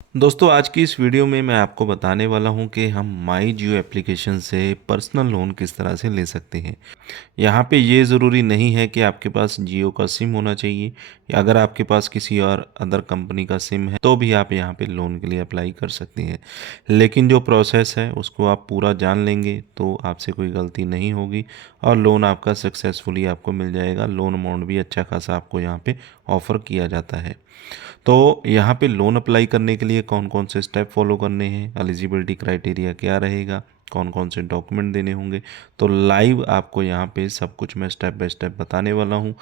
दोस्तों आज की इस वीडियो में मैं आपको बताने वाला हूं कि हम माई जियो एप्लीकेशन से पर्सनल लोन किस तरह से ले सकते हैं। यहाँ पे ये ज़रूरी नहीं है कि आपके पास जियो का सिम होना चाहिए या अगर आपके पास किसी और अदर कंपनी का सिम है तो भी आप यहाँ पे लोन के लिए अप्लाई कर सकते हैं। लेकिन जो प्रोसेस है उसको आप पूरा जान लेंगे तो आपसे कोई गलती नहीं होगी और लोन आपका सक्सेसफुली आपको मिल जाएगा। लोन अमाउंट भी अच्छा खासा आपको यहाँ पे ऑफ़र किया जाता है। तो यहाँ पे लोन अप्लाई करने के लिए कौन कौन से स्टेप फॉलो करने हैं, एलिजिबिलिटी क्राइटेरिया क्या रहेगा, कौन कौन से डॉक्यूमेंट देने होंगे, तो लाइव आपको यहाँ पे सब कुछ मैं स्टेप बाय स्टेप बताने वाला हूँ।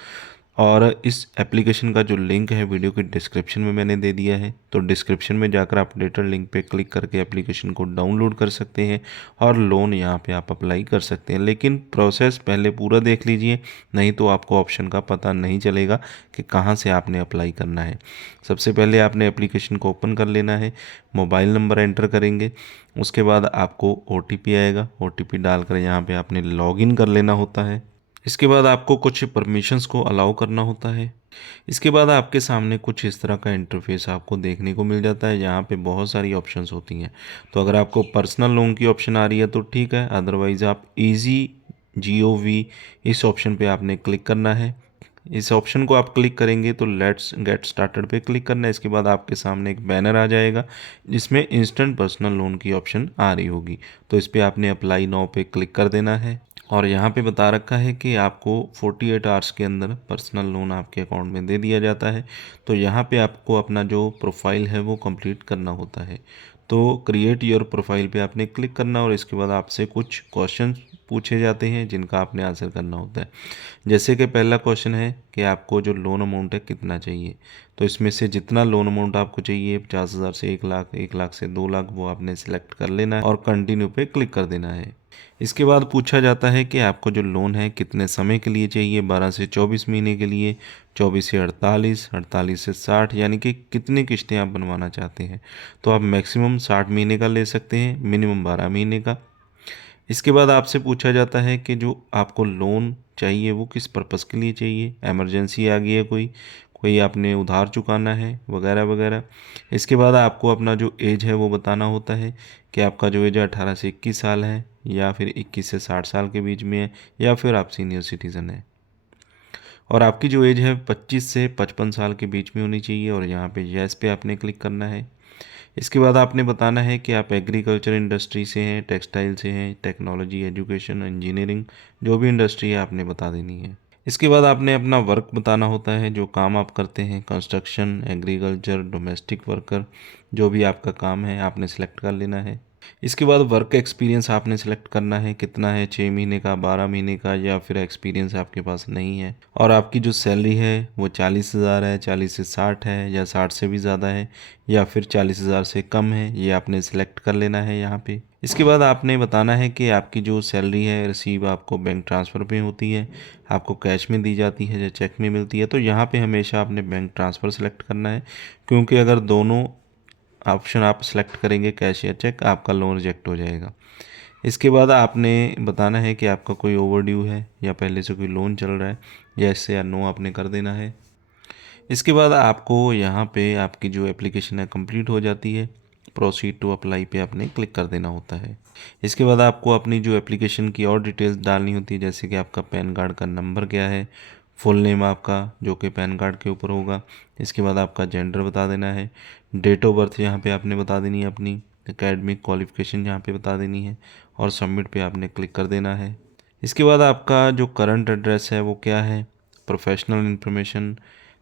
और इस एप्लीकेशन का जो लिंक है वीडियो के डिस्क्रिप्शन में मैंने दे दिया है, तो डिस्क्रिप्शन में जाकर आप अपडेटेड लिंक पे क्लिक करके एप्लीकेशन को डाउनलोड कर सकते हैं और लोन यहाँ पे आप अप्लाई कर सकते हैं। लेकिन प्रोसेस पहले पूरा देख लीजिए, नहीं तो आपको ऑप्शन का पता नहीं चलेगा कि कहाँ से आपने अप्लाई करना है। सबसे पहले आपने एप्लीकेशन को ओपन कर लेना है, मोबाइल नंबर एंटर करेंगे, उसके बाद आपको OTP आएगा, OTP डालकर यहाँ पे आपने लॉगिन कर लेना होता है। इसके बाद आपको कुछ परमिशंस को अलाउ करना होता है। इसके बाद आपके सामने कुछ इस तरह का इंटरफेस आपको देखने को मिल जाता है। यहाँ पे बहुत सारी ऑप्शंस होती हैं, तो अगर आपको पर्सनल लोन की ऑप्शन आ रही है तो ठीक है, अदरवाइज़ आप इजी GOV इस ऑप्शन पे आपने क्लिक करना है। इस ऑप्शन को आप क्लिक करेंगे तो लेट्स गेट स्टार्टेड पे क्लिक करना है। इसके बाद आपके सामने एक बैनर आ जाएगा जिसमें इंस्टेंट पर्सनल लोन की ऑप्शन आ रही होगी, तो इस पर आपने अप्लाई नाउ पे क्लिक कर देना है। और यहाँ पे बता रखा है कि आपको 48 आवर्स के अंदर पर्सनल लोन आपके अकाउंट में दे दिया जाता है। तो यहाँ पे आपको अपना जो प्रोफाइल है वो कंप्लीट करना होता है। तो क्रिएट योर प्रोफाइल पे आपने क्लिक करना और इसके बाद आपसे कुछ क्वेश्चन पूछे जाते हैं जिनका आपने आंसर करना होता है। जैसे कि पहला क्वेश्चन है कि आपको जो लोन अमाउंट है कितना चाहिए, तो इसमें से जितना लोन अमाउंट आपको चाहिए 50,000 से 1 लाख, 1 लाख से 2 लाख, वो आपने सिलेक्ट कर लेना है और कंटिन्यू पे क्लिक कर देना है। इसके बाद पूछा जाता है कि आपको जो लोन है कितने समय के लिए चाहिए, 12 से 24 महीने के लिए, 24 से 48, 48 से 60, यानी कि कितनी किश्तें आप बनवाना चाहते हैं। तो आप मैक्सिमम 60 महीने का ले सकते हैं, मिनिमम 12 महीने का। इसके बाद आपसे पूछा जाता है कि जो आपको लोन चाहिए वो किस पर्पज़ के लिए चाहिए, इमरजेंसी आ गई है कोई, कोई आपने उधार चुकाना है वगैरह वगैरह। इसके बाद आपको अपना जो एज है वो बताना होता है कि आपका जो एज है 18 से 21 साल है या फिर 21 से 60 साल के बीच में है या फिर आप सीनियर सिटीज़न है। और आपकी जो एज है 25 से 55 साल के बीच में होनी चाहिए और यहाँ पे यस पे आपने क्लिक करना है। इसके बाद आपने बताना है कि आप एग्रीकल्चर इंडस्ट्री से हैं, टेक्सटाइल से हैं, टेक्नोलॉजी, एजुकेशन, इंजीनियरिंग, जो भी इंडस्ट्री है आपने बता देनी है। इसके बाद आपने अपना वर्क बताना होता है, जो काम आप करते हैं, कंस्ट्रक्शन, एग्रीकल्चर, डोमेस्टिक वर्कर, जो भी आपका काम है आपने सेलेक्ट कर लेना है। इसके बाद वर्क एक्सपीरियंस आपने सेलेक्ट करना है, कितना है, 6 महीने का, 12 महीने का, या फिर एक्सपीरियंस आपके पास नहीं है। और आपकी जो सैलरी है वो 40,000 है, 40 से 60 है या 60 से भी ज़्यादा है या फिर 40,000 से कम है, ये आपने सेलेक्ट कर लेना है यहाँ पे। इसके बाद आपने बताना है कि आपकी जो सैलरी है रिसीव आपको बैंक ट्रांसफ़र पे होती है, आपको कैश में दी जाती है या चेक में मिलती है। तो यहाँ पे हमेशा आपने बैंक ट्रांसफ़र सेलेक्ट करना है, क्योंकि अगर दोनों ऑप्शन आप सेलेक्ट करेंगे कैश या चेक, आपका लोन रिजेक्ट हो जाएगा। इसके बाद आपने बताना है कि आपका कोई ओवर ड्यू है या पहले से कोई लोन चल रहा है, यस या नो आपने कर देना है। इसके बाद आपको यहाँ पे आपकी जो एप्लीकेशन है कंप्लीट हो जाती है, प्रोसीड टू अप्लाई पे आपने क्लिक कर देना होता है। इसके बाद आपको अपनी जो एप्लीकेशन की और डिटेल्स डालनी होती है, जैसे कि आपका पैन कार्ड का नंबर क्या है, फुल नेम आपका जो कि पैन कार्ड के ऊपर होगा। इसके बाद आपका जेंडर बता देना है, डेट ऑफ बर्थ यहाँ पे आपने बता देनी है अपनी, एकेडमिक क्वालिफिकेशन यहाँ पे बता देनी है और सबमिट पे आपने क्लिक कर देना है। इसके बाद आपका जो करंट एड्रेस है वो क्या है, professional information,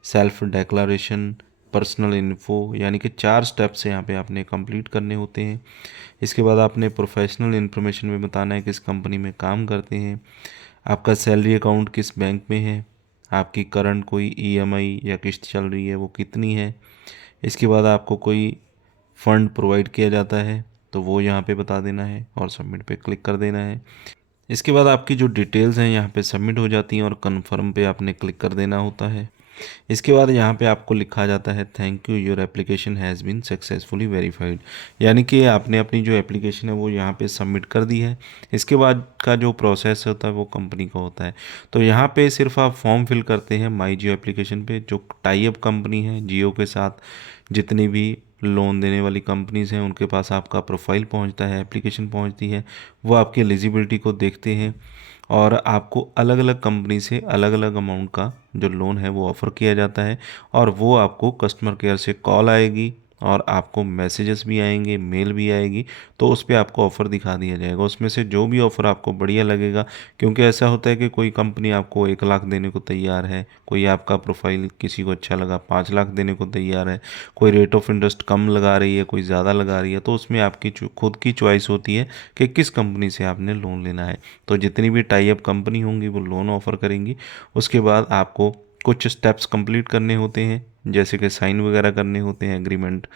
self declaration, personal info, यानी कि 4 स्टेप्स यहाँ पे आपने कंप्लीट करने होते हैं। इसके बाद आपने प्रोफेशनल इन्फॉर्मेशन में बताना है किस कंपनी में काम करते हैं, आपका सैलरी अकाउंट किस बैंक में है, आपकी करंट कोई EMI या किस्त चल रही है वो कितनी है। इसके बाद आपको कोई फ़ंड प्रोवाइड किया जाता है तो वो यहाँ पे बता देना है और सबमिट पे क्लिक कर देना है। इसके बाद आपकी जो डिटेल्स हैं यहाँ पे सबमिट हो जाती हैं और कन्फर्म पे आपने क्लिक कर देना होता है। इसके बाद यहाँ पे आपको लिखा जाता है thank you your application has been successfully verified, यानी कि आपने अपनी जो एप्लीकेशन है वो यहाँ पे सबमिट कर दी है। इसके बाद का जो प्रोसेस होता है वो कंपनी का होता है। तो यहाँ पे सिर्फ आप फॉर्म फिल करते हैं माई जियो एप्लीकेशन पे, जो टाई अप कंपनी है जियो के साथ जितनी भी लोन देने वाली कंपनीज़ हैं उनके पास आपका प्रोफाइल पहुंचता है, एप्लीकेशन पहुंचती है, वो आपकी एलिजिबिलिटी को देखते हैं और आपको अलग अलग कंपनी से अलग अलग अमाउंट का जो लोन है वो ऑफ़र किया जाता है और वो आपको कस्टमर केयर से कॉल आएगी और आपको मैसेजेस भी आएंगे, मेल भी आएगी, तो उस पे आपको ऑफ़र दिखा दिया जाएगा। उसमें से जो भी ऑफ़र आपको बढ़िया लगेगा, क्योंकि ऐसा होता है कि कोई कंपनी आपको 1 लाख देने को तैयार है, कोई आपका प्रोफाइल किसी को अच्छा लगा 5 लाख देने को तैयार है, कोई रेट ऑफ इंटरेस्ट कम लगा रही है, कोई ज़्यादा लगा रही है, तो उसमें आपकी खुद की चॉइस होती है कि किस कंपनी से आपने लोन लेना है। तो जितनी भी टाई अप कंपनी होंगी वो लोन ऑफ़र करेंगी। उसके बाद आपको कुछ स्टेप्स कंप्लीट करने होते हैं, जैसे कि साइन वगैरह करने होते हैं, एग्रीमेंट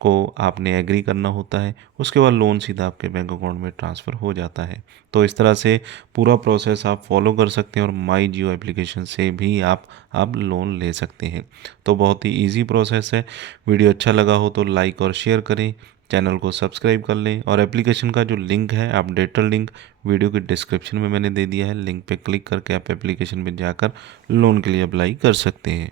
को आपने एग्री करना होता है। उसके बाद लोन सीधा आपके बैंक अकाउंट में ट्रांसफ़र हो जाता है। तो इस तरह से पूरा प्रोसेस आप फॉलो कर सकते हैं और माई जियो एप्लीकेशन से भी आप अब लोन ले सकते हैं। तो बहुत ही ईजी प्रोसेस है। वीडियो अच्छा लगा हो तो लाइक और शेयर करें, चैनल को सब्सक्राइब कर लें और एप्लीकेशन का जो लिंक है, अपडेटेड लिंक वीडियो की डिस्क्रिप्शन में मैंने दे दिया है। लिंक पे क्लिक करके आप एप्लीकेशन में जाकर लोन के लिए अप्लाई कर सकते हैं।